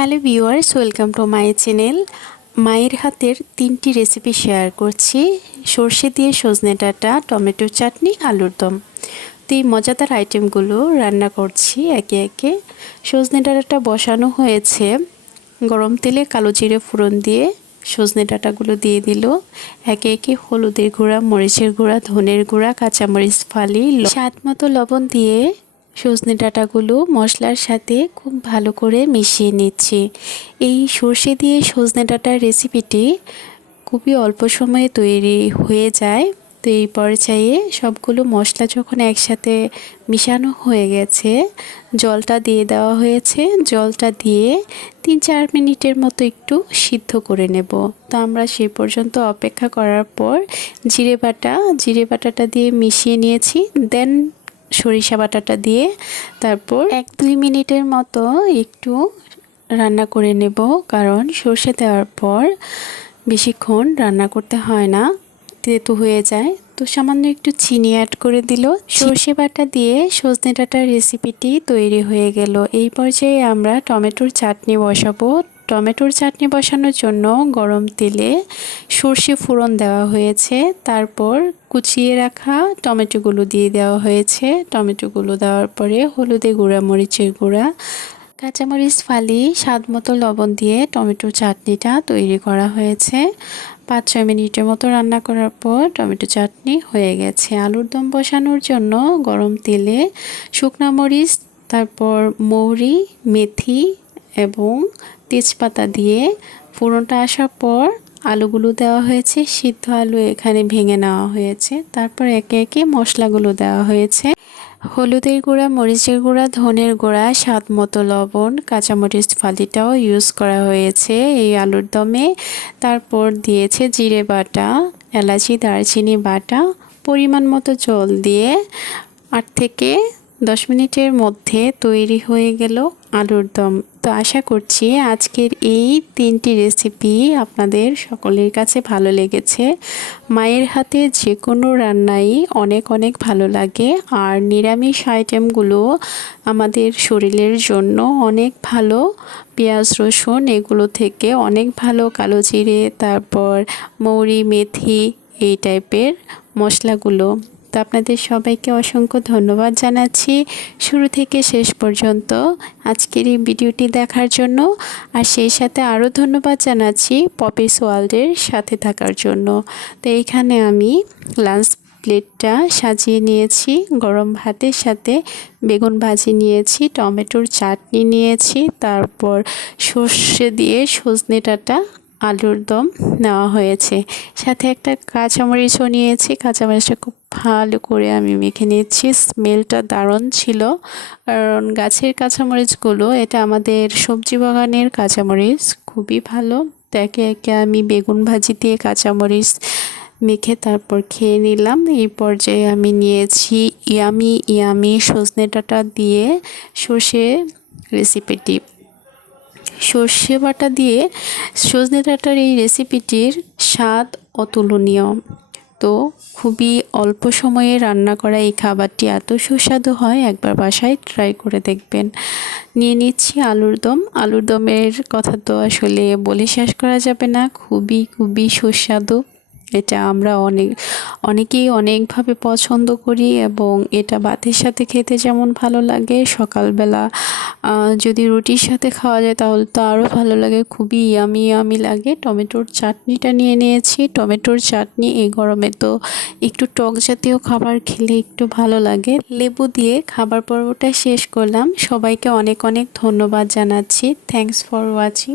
Hello viewers, welcome to my channel. মায়ের হাতের তিনটি রেসিপি শেয়ার করছি। সর্ষে দিয়ে সজনে ডাঁটা, টমেটো চাটনি, আলুর দম। তো এই মজাদার আইটেমগুলো রান্না করছি একে একে। সজনে ডাঁটাটা বসানো হয়েছে। গরম তেলে কালো জিরে ফোড়ন দিয়ে সজনে ডাঁটাগুলো দিয়ে দিল। একে একে হলুদের গুঁড়া, মরিচের গুঁড়া, ধনের গুঁড়া, কাঁচামরিচ ফালি, স্বাদ মতো লবণ দিয়ে সজনে ডাঁটাগুলো মশলার সাথে খুব ভালো করে মিশিয়ে নিচ্ছি। এই সর্ষে দিয়ে সজনে ডাঁটার রেসিপিটি খুবই অল্প সময়ে তৈরি হয়ে যায়। তো এই পর্যায়ে সবগুলো মশলা যখন একসাথে মিশানো হয়ে গেছে, জলটা দিয়ে দেওয়া হয়েছে। জলটা দিয়ে তিন চার মিনিটের মতো একটু সিদ্ধ করে নেব। তো আমরা সে পর্যন্ত অপেক্ষা করার পর জিরে বাটা, জিরে বাটাটা দিয়ে মিশিয়ে নিয়েছি। দেন সরিষা বাটাটা দিয়ে তারপর এক দুই মিনিটের মতো একটু রান্না করে নেব, কারণ সর্ষে দেওয়ার পর বেশিক্ষণ রান্না করতে হয় না, তেতো হয়ে যায়। তো সামান্য একটু চিনি অ্যাড করে দিল। সর্ষে বাটা দিয়ে সজনে ডাটার রেসিপিটি তৈরি হয়ে গেল। এই পর্যায়ে আমরা টমেটোর চাটনি বসাবো। টমেটোর চাটনি বসানোর জন্য গরম তেলে সর্ষে ফোড়ন দেওয়া হয়েছে। তারপর কুচিয়ে রাখা টমেটোগুলো দিয়ে দেওয়া হয়েছে। টমেটোগুলো দেওয়ার পরে হলুদে গুঁড়া, মরিচের গুঁড়া, কাঁচামরিচ, ফালি, স্বাদ মতো লবণ দিয়ে টমেটো চাটনিটা তৈরি করা হয়েছে। পাঁচ ছয় মিনিটের মতো রান্না করার পর টমেটো চাটনি হয়ে গেছে। আলুর দম বসানোর জন্য গরম তেলে শুকনা মরিচ, তারপর মৌরি, মেথি এবং তেজপাতা দিয়ে ফোড়নটা আসার পর আলুগুলো দেওয়া হয়েছে, সিদ্ধ আলু এখানে ভেঙে নেওয়া হয়েছে। তারপর একে একে মশলাগুলো দেওয়া হয়েছে। হলুদের গুঁড়া, মরিচের গুঁড়া, ধনের গুঁড়া, স্বাদ মতো লবণ, কাঁচামরিচ ফালিটাও ইউজ করা হয়েছে এই আলুর দমে। তারপর দিয়েছে জিরে বাটা, এলাচি, দারচিনি বাটা, পরিমাণ মতো জল দিয়ে আট থেকে দশ মিনিটের মধ্যে তৈরি হয়ে গেল আলুর দম। তো আশা করছি আজকের এই তিনটি রেসিপি আপনাদের সকলের কাছে ভালো লেগেছে। মায়ের হাতে যে কোনো রান্নাই অনেক অনেক ভালো লাগে আর নিরামিষ আইটেমগুলো আমাদের শরীরের জন্য অনেক ভালো। পেঁয়াজ, রসুন এগুলো থেকে অনেক ভালো কালো জিরে, তারপর মৌরি, মেথি এই টাইপের মশলাগুলো। আপনাদের সবাইকে অসংখ্য ধন্যবাদ জানাচ্ছি। শুরু থেকে শেষ পর্যন্ত আজকের এই ভিডিওটি দেখার জন্য আর সেই সাথে আরও ধন্যবাদ জানাচ্ছি পপিস ওয়ার্ল্ডের সাথে থাকার জন্য। তো এইখানে আমি লাঞ্চ প্লেটটা সাজিয়ে নিয়েছি, গরম ভাতের সাথে বেগুন ভাজি নিয়েছি, টমেটোর চাটনি নিয়েছি, তারপর সর্ষে দিয়ে সজনে ডাঁটা আলুর দম নেওয়া হয়েছে। সাথে একটা কাঁচামরিচও নিয়েছি। কাঁচামরিচটা খুব ভালো করে আমি মেখে নিচ্ছি স্মেলটা দারুণ ছিল। কারণ গাছের কাঁচামরিচগুলো, এটা আমাদের সবজি বাগানের কাঁচামরিচ, খুবই ভালো। তো একে একে আমি বেগুন ভাজি দিয়ে কাঁচামরিচ মেখে তারপর খেয়ে নিলাম। এই পর্যায়ে আমি নিয়েছি ইয়ামি ইয়ামি সজনে ডাঁটা দিয়ে সর্ষে রেসিপিটি সর্ষে বাটা দিয়ে সজনে ডাটার এই রেসিপিটির স্বাদ অতুলনীয়। তো খুবই অল্প সময়ে রান্না করা এই খাবারটি এত সুস্বাদু হয়, একবার বাসায় ট্রাই করে দেখবেন। নিয়ে নিচ্ছি আলুর দম। আলুর দমের কথা তো আসলে বলে শেষ করা যাবে না। খুবই খুবই সুস্বাদু। এটা আমরা অনেক, অনেকেই অনেকভাবে পছন্দ করি এবং এটা ভাতের সাথে খেতে যেমন ভালো লাগে। সকালবেলা যদি রুটির সাথে খাওয়া যায় তাহলে তো আরও ভালো লাগে, খুবই ইয়ামি ইয়ামি লাগে। টমেটোর চাটনিটা নিয়ে নিয়েছি। টমেটোর চাটনি এই গরমে তো একটু টক জাতীয় খাবার খেলে একটু ভালো লাগে। লেবু দিয়ে খাবার পর্বটা শেষ করলাম। সবাইকে অনেক অনেক ধন্যবাদ জানাচ্ছি। Thanks for watching